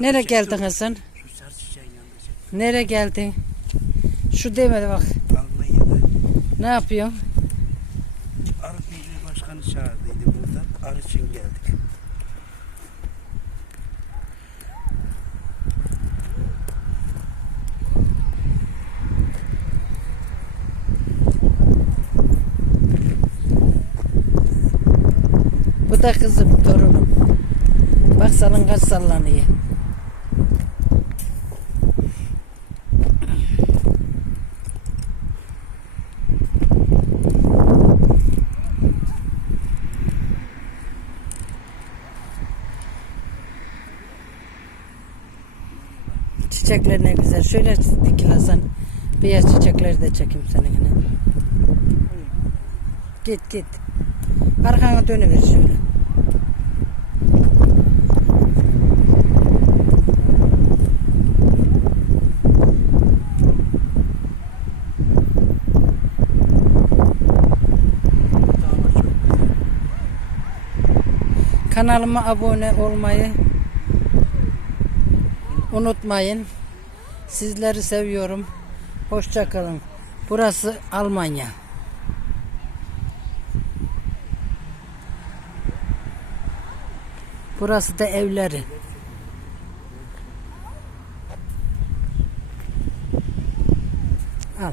Nereye geldin? Şu sarı çiçeğin yanında. Nereye geldin? Şu demedi bak. Almanya'da Ne yapıyorsun? Arı Birliği Başkanı çağırdıydı buradan. Arı için geldik. Bu da kızım, torunum. Bak salıngaç sallanıyor. Çiçekler ne güzel. Şöyle dikil Hasan. Beyaz çiçekleri de çekeyim senin yine. Git git. Arkana dönüver şöyle. Kanalıma abone olmayı Unutmayın. Sizleri seviyorum. Hoşçakalın. Burası Almanya. Burası da evleri. Al.